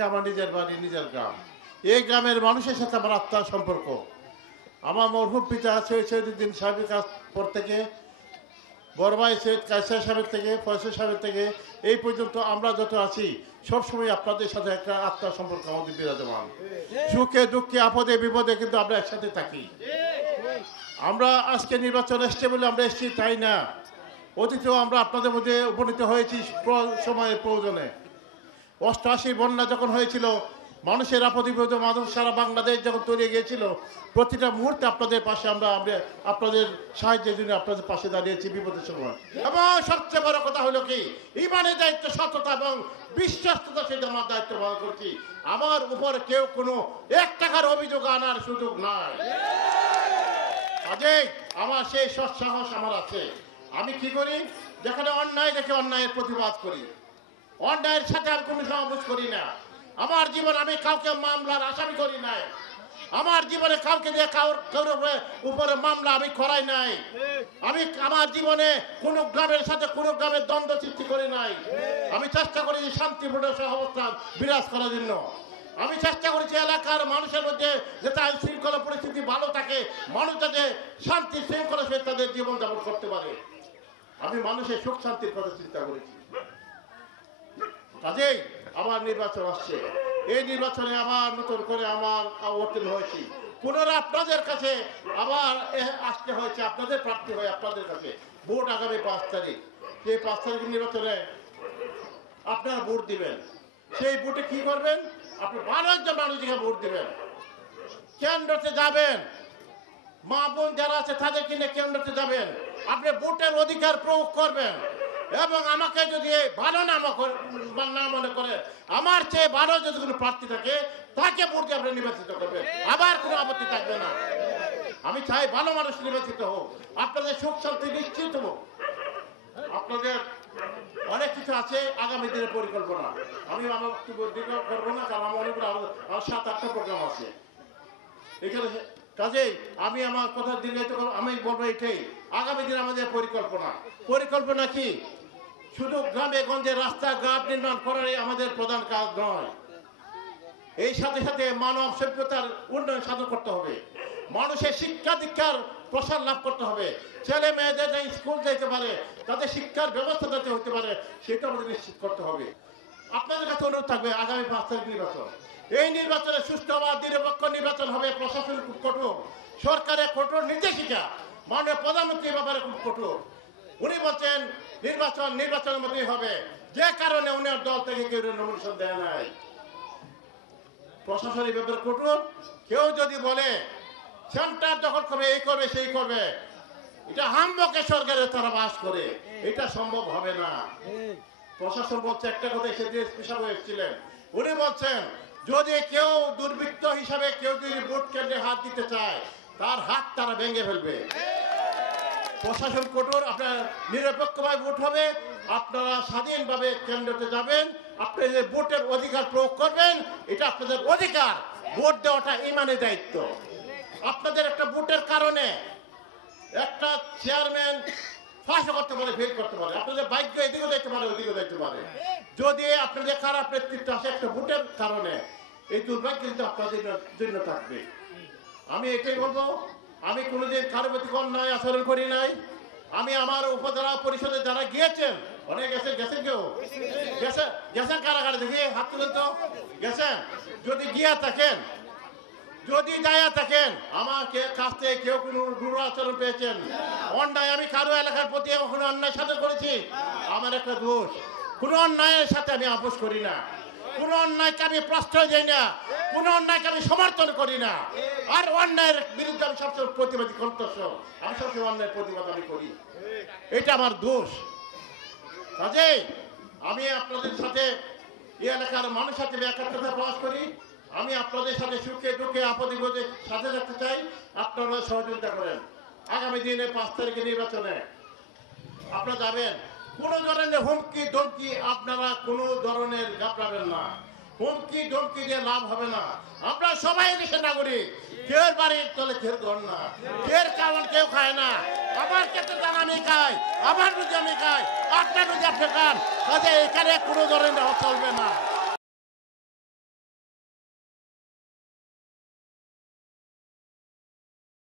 এটা আমার নিজের বাড়ি, নিজের গ্রাম। এই গ্রামের মানুষের সাথে আমার আত্মার সম্পর্ক। আমার মরহুম পিতা সৈয়দুদ্দিন সাহেবের কাছ পর থেকে, বড় ভাই সৈয়দ কায়সার সাহেবের থেকে, ফয়সাল সাহেবের থেকে এই পর্যন্ত আমরা যত আছি সবসময় আপনাদের সাথে একটা আত্মার সম্পর্ক আমাদের বিরাজমান। সুখে দুঃখে আপদে বিপদে কিন্তু আমরা একসাথে থাকি। আমরা আজকে নির্বাচন এসছে বলে আমরা এসেছি তাই না, অতীতেও আমরা আপনাদের মধ্যে উপনীত হয়েছি সময়ের প্রয়োজনে। 88 বন্যা যখন হয়েছিল, মানুষের আপদে বিপদে মানুষ সারা বাংলাদেশ যখন তৈরি গিয়েছিল, প্রতিটা মুহূর্তে আপনাদের পাশে আমরা আপনাদের সাহায্যের জন্য আপনাদের পাশে দাঁড়িয়েছি বিপদের সময়। এবং সবচেয়ে বড় কথা হলো কি, ইমানের দায়িত্ব, সততা এবং বিশ্বাসতার সাথে আমার দায়িত্ব পালন করছি। আমার উপর কেউ কোনো 1 টাকার অভিযোগ আনার সুযোগ নাই। কাজেই আমার সেই সৎসাহস আমার আছে। আমি কি করি, যেখানে অন্যায় দেখে অন্যায়ের প্রতিবাদ করি, অন্যায়ের সাথে আর কোনো সমাবেশ করি না। আমার জীবন আমি কাউকে মামলার আসামি করি নাই। আমার জীবনে কাউকে দিয়ে কারোর উপরে মামলা আমি করাই নাই। আমি আমার জীবনে কোনো গ্রামের সাথে কোনো গ্রামের দ্বন্দ্ব সৃষ্টি করি নাই। আমি চেষ্টা করি শান্তিপূর্ণ সহাবস্থান বিরাজ করার জন্য। আমি চেষ্টা করেছি এলাকার মানুষের মধ্যে যাতে আইন শৃঙ্খলা পরিস্থিতি ভালো থাকে, মানুষ যাতে শান্তি শৃঙ্খলা সহিত তাদের জীবনযাপন করতে পারে। আমি মানুষের সুখ শান্তির কথা চিন্তা করেছি। কাজেই আমার নির্বাচন আসছে, এই নির্বাচনে আবার নতুন করে আমার অবতীর্ণ হয়েছি। পুনরায় আপনাদের কাছে আবার আসতে হয়েছে, আপনাদের প্রার্থী হয়ে আপনাদের কাছে। ভোট আগামী 5 তারিখ। সেই 5 তারিখ নির্বাচনে আপনারা ভোট দিবেন। সেই ভোটে কি করবেন, আপনি ভালো একজন মানুষকে ভোট দিবেন, কেন্দ্রতে যাবেন, মা বোন যারা আছে তাদেরকে নিয়ে কেন্দ্রতে যাবেন, আপনি ভোটের অধিকার প্রয়োগ করবেন। এবং আমাকে যদি ভালো না মনে করে, আমার চেয়ে ভালো যদি কোনো প্রার্থী থাকে তাকে ভোট দিয়ে আপনি নির্বাচিত করবেন, আবার কোনো আপত্তি থাকবে না। আমি চাই ভালো মানুষ নির্বাচিত হোক, আপনাদের সুখ শান্তি নিশ্চিত হোক। আপনাদের অনেক কিছু আছে আগামী দিনের পরিকল্পনা, আমি আমার করবো না, কারণ আমার অনেকগুলো 7-8টা প্রোগ্রাম আছে এখানে। কাজেই আমি আমার কথা দীর্ঘায়িত করব, আমি বলবো এটাই আগামী দিন আমাদের পরিকল্পনা কি, শুধু গ্রামে গঞ্জে রাস্তাঘাট নির্মাণ করারই আমাদের প্রধান কাজ নয়। এই সাথে সাথে মানব সভ্যতার উন্নয়ন সাধন করতে হবে, মানুষের শিক্ষা দীক্ষার প্রসার লাভ করতে হবে, ছেলে মেয়েদের স্কুল যেতে পারে, তাদের শিক্ষার ব্যবস্থা যাতে হতে পারে সেটা আমাদের নিশ্চিত করতে হবে। আপনাদের কাছে অনুরোধ থাকবে, আগামী 5 তারিখ নির্বাচন, এই নির্বাচনে সুষ্ঠু হওয়া নিরপেক্ষ নির্বাচন হবে। প্রশাসন খুব কঠোর, সরকারের কঠোর নির্দেশিকা, মাননীয় প্রধানমন্ত্রীর ব্যাপারে খুব কঠোর। উনি বলছেন নির্বাচনের মধ্যেই হবে, যে কারণে উনি দল থেকে কেউ নমিনেশন দেয় নাই। প্রশাসনের ব্যাপারে কঠোর। কেউ যদি বলে সেন্টার দখল করবে, এই করবে সেই করবে, এটা হাম্বকে সরকারের তারা বাস করে, এটা সম্ভব হবে না। প্রশাসন বলছে একটা কথা, সেদিন এসপি সাহেব এসেছিলেন, উনি বলছেন যদি কেউ দুর্বৃত্ত হিসাবে কেউ যদি ভোট কেন্দ্রে হাত দিতে চায় তার হাত তারা ভেঙে ফেলবে। প্রশাসন কঠোর, আপনার নিরপেক্ষভাবে ভোট হবে, আপনারা স্বাধীনভাবে কেন্দ্রতে যাবেন, আপনাদের ভোটের অধিকার প্রয়োগ করবেন, এটা আপনাদের অধিকার। ভোট দেওয়াটা ইমানের দায়িত্ব। আপনাদের একটা ভোটের কারণে একটা চেয়ারম্যান ফাঁসও করতে পারে, ফেল করতে পারে, আপনাদের ভাগ্য এদিকেও দেখতে পারে ওদিকেও দেখতে পারে। যদি আপনাদের খারাপ নেতৃত্ব আসে একটা ভোটের কারণে, এই দুর্ভাগ্য কিন্তু আপনাদের জন্য থাকবে। আমি এটাই বলবো, আমি কোনোদিন কারো প্রতি অন্যায় আচরণ করি নাই। আমি আমার উপজেলা পরিষদে যারা গিয়েছেন, অনেক গেছেন কেউ গেছেন কারাগারে, দেখি হাত তুলেন তো, গেছেন? যদি গিয়া থাকেন, যদি যাইয়া থাকেন, আমাকে কাছ থেকে কেউ কোনো দুরাচরণ পেয়েছেন, অন্যায় আমি কারো এলাকার প্রতি কোনো অন্যায় সাথে করেছি, আমার একটা দোষ। কোনো অন্যায়ের সাথে আমি আপোষ করি না, কোনো অন্যায়কে আমি প্রশ্রয় দিই না, কোনো অন্যায়কে আমি সমর্থন করি না। আর অন্যায়ের বিরুদ্ধে আমি সবসময় প্রতিবাদী কণ্ঠস্ব, আমি সবসময় অন্যায়ের প্রতিবাদ আমি করি, এটা আমার দোষ। কাজেই আমি আপনাদের সাথে এই এলাকার মানুষের সাথে একাত্মতা প্রকাশ করি। আমি আপনাদের সাথে সুখে দুঃখে আপদে বিপদে সাথে থাকতে চাই, আপনারা সহযোগিতা করেন। আগামী দিনে 5 তারিখে নির্বাচনে আপনারা যাবেন, কোনো ধরনের হুমকি ধমকি আপনারা কোনো ধরনের ঘাবড়াবেন না। হুমকি ধমকি দিয়ে লাভ হবে না। আমরা সবাই দেশের নাগরিক, কেউ বাড়ির তলে কেউ ঘর না, কেউ কারণ কেউ খায় না। আমার ক্ষেত্রে দান আমি খাই, আমার রুজি আমি খাই, আপনার রুজি আপনি খান। কাজে এখানে কোনো ধরনের চলবে না।